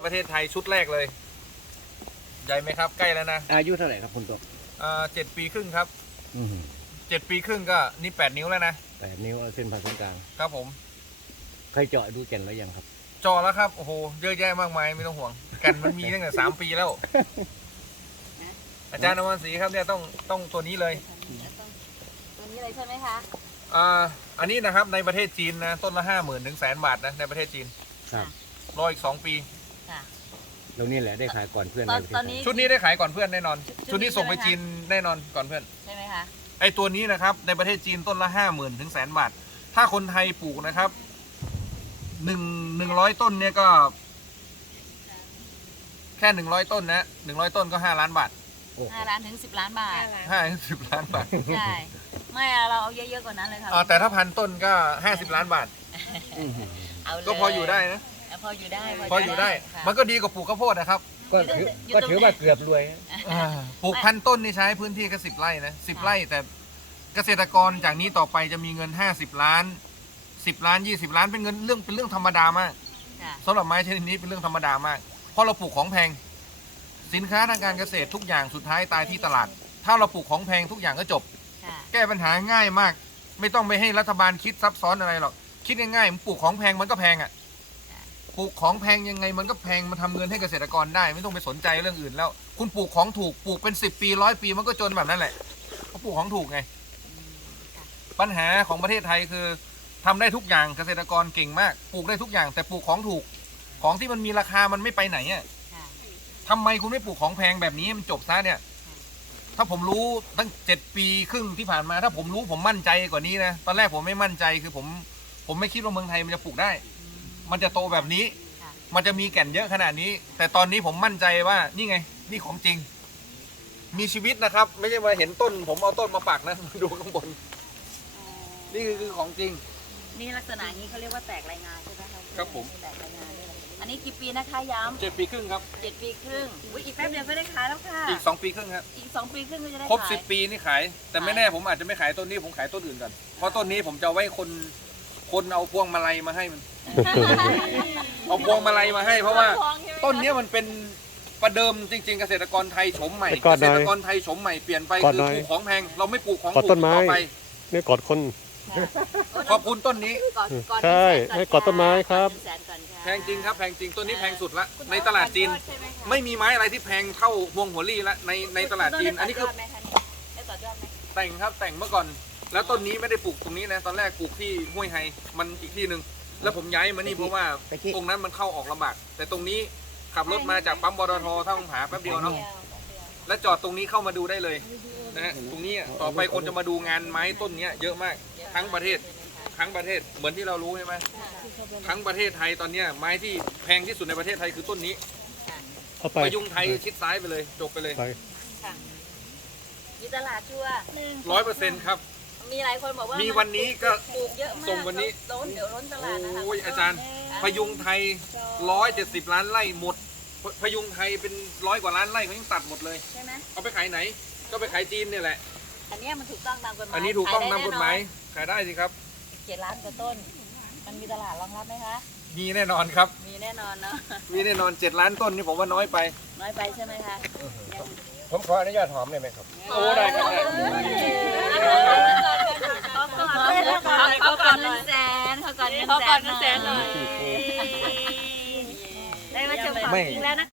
ประเทศไทยชุดแรกเลยใหญ่ไหมครับใกล้แล้วนะอายุเท่าไหร่ครับคุณตัว 7 ปีครึ่งครับอืม 7 ปีครึ่งก็นี่8 นิ้วแล้วนะ 8 นิ้วเส้นผ่าศูนย์กลางครับผมเคยเจาะดูแก่นแล้วยังครับจอแล้วครับโอ้โหเยอะแยะมากมายไม่ต้องห่วงกันมันมีตั้งแต่3 ปีแล้ว อาจารย์อมรศรีครับเนี่ยต้องตัวนี้เลยตัวนี้เลยใช่ไหมคะอันนี้นะครับในประเทศจีนนะต้นละ50,000 ถึง100,000 บาทนะในประเทศจีนครับรออีก2 ปีค่ะแล้วนี่แหละได้ขายก่อนเพื่อนตอนในประเทศตอนนี้ชุดนี้ได้ขายก่อนเพื่อนแน่นอนชุชุดดนี้นี้ส่งไปใช่ไหมคะจีนแน่นอนก่อนเพื่อนใช่ไหมคะไอตัวนี้นะครับในประเทศจีนต้นละ50,000 ถึง100,000 บาทถ้าคนไทยปลูกนะครับ100 ต้นเนี่ยก็แค่100 ต้นนะ100 ต้นก็5 ล้านบาทโอ้โห 5 ล้านถึง 10 ล้านบาท 50 ล้านบาทใช่ ไม่เราเอาเยอะๆกว่านั้นเลยค่ะแต่ถ้า1,000 ต้นก็50 ล้านบาทอื้อหือเอาเลยก็พออยู่ได้นะพออยู่ได้พออยู่ได้ค่ะมันก็ดีกว่าปลูกข้าวโพดนะครับก็ถือว่าเกือบรวยปลูก1,000 ต้นนี่ใช้พื้นที่แค่10 ไร่นะ10 ไร่แต่เกษตรกรจากนี้ต่อไปจะมีเงิน50 ล้าน10 ล้าน20 ล้านเป็นเรื่องธรรมดามากค่ะสำหรับไม้ชนิดนี้เป็นเรื่องธรรมดามากเพราะเราปลูกของแพงสินค้าทางการเกษตรทุกอย่างสุดท้ายตายที่ตลาด ถ้าเราปลูกของแพงทุกอย่างก็จบค่ะแก้ปัญหาง่ายมาก ไม่ต้องไปให้รัฐบาลคิดซับซ้อนอะไรหรอกคิดง่ายๆมันปลูกของแพงมันก็แพงอ่ะปลูกของแพงยังไงมันก็แพงมันทำเงินให้เกษตรกรได้ไม่ต้องไปสนใจเรื่องอื่นแล้ว คุณปลูกของถูกปลูกเป็น10 ปี100 ปีมันก็จนแบบนั้นแหละเพราะปลูกของถูกไง ปัญหาของประเทศไทยคือทำได้ทุกอย่างเกษตรกรเก่งมากปลูกได้ทุกอย่างแต่ปลูกของถูกของที่มันมีราคามันไม่ไปไหนอ่ะค่ะทำไมคุณไม่ปลูกของแพงแบบนี้ให้มันจบซะเนี่ย ถ้าผมรู้ตั้ง7 ปีครึ่งที่ผ่านมา ถ้าผมรู้ผมมั่นใจกว่านี้นะตอนแรกผมไม่มั่นใจคือผมไม่คิดว่าเมืองไทยมันจะปลูกได้ มันจะโตแบบนี้ค่ะมันจะมีแก่นเยอะขนาดนี้ แต่ตอนนี้ผมมั่นใจว่านี่ไงนี่ของจริง มีชีวิตนะครับ ไม่ใช่ว่าเห็นต้น ผมเอาต้นมาปักนะ ดูข้างบนนี่คือของจริงนี่ลักษณะนี้เขาเรียกว่าแตกรายงานใช่ไหมคะครับผมแตกรายงานนี่แหละอันนี้กี่ปีนะคะย้ำ 7 ปีครึ่งครับ 7 ปีครึ่งอุ๊ยอีกแป๊บเดียวก็ได้ขายแล้วค่ะอีก2 ปีครึ่งครับอีก2 ปีครึ่งก็จะได้ครบขาย 10 ปีนี่ขาย แต่ไม่แน่ผมอาจจะไม่ขายต้นนี้ผมขายต้นอื่นก่อนเพราะต้นนี้ผมจะเอาไว้คนเอาพวงมาลัยมาให้มัน เอาพวงมาลัยมาให้เพราะว่าต้นเนี้ยมันเป็นประเดิมจริง ๆ เกษตรกรไทยโฉมใหม่แต่ก่อนเกษตรกรไทยโฉมใหม่เปลี่ยนไปก่อนคือหน่อยปลูกของแพงเราไม่ปลูกของกอดถูกต้นไม้ต่อไปนี่กอดคนขอบคุณต้นนี้ก่อนใช่ 100,000 ให้กอดต้นไม้ครับก่อน100,000ก่อนค่ะแพงจริงครับแพงจริงต้นนี้แพงสุดละคุณในตลาดจีนใช่หคะไม่มีไม้อะไรที่แพงเท่าพวงหัวลี่ละในตลาดจีน อันนี้คือได้ต่อยอดไหมแต่งครับแต่งเมื่อก่อน แล้วต้นนี้ไม่ได้ปลูกตรงนี้นะตอนแรกปลูกที่ห้วยไฮมันอีกที่หนึ่งแล้วผมย้ายมานี่เพราะว่าตรงนั้นมันเข้าออกลำบากแต่ตรงนี้ขับรถมาจากปั๊มบดทท่าองผาแป๊บเดียวเนาะและจอดตรงนี้เข้ามาดูได้เลยนะฮะตรงนี้ต่อไปคนจะมาดูงานไม้ต้นเนี้ยเยอะมากทั้งประเทศเหมือนที่เรารู้ใช่ไหมทั้งประเทศไทยตอนเนี้ยไม้ที่แพงที่สุดในประเทศไทยคือต้นนี้เอาไปพยุงไทยชิดซ้ายไปเลยจบไปเลยไปค่ะมีตลาดชัวร์ 100%ครับมีหลายคนบอกว่ามีมีวันนี้ก็ปลูกเยอะมากส่งวันนี้ล้นเดี๋ยวล้นตลาดนะคะโอ้ยอาจารย์พยุงไทย170 ล้านไร่หมดพยุงไทยเป็น100 กว่าล้านไร่เขายังตัดหมดเลยใช่ไหมเอาไปขายไหน ก็ไปขายจีนเนี่ยแหละอันเนี้ยมันถูกต้องตามกฎหมายอันนี้ถูกต้องตามกฎหมายขายได้ขายได้สิครับแน่นอน7 ล้านกว่าต้น มันมีตลาดรองรับไหมคะมีแน่นอนครับมีแน่นอนเนาะมีแน่นอน7 ล้านต้นนี่ผมว่าน้อยไปน้อยไปใช่ไหมคะยังผมขออนุญาตหอมได้ไหมครับโอ้ได้ครับได้เขาก่อน100,000เขาก่อน100,000หน่อยได้มาชมของจริงแล้วนะ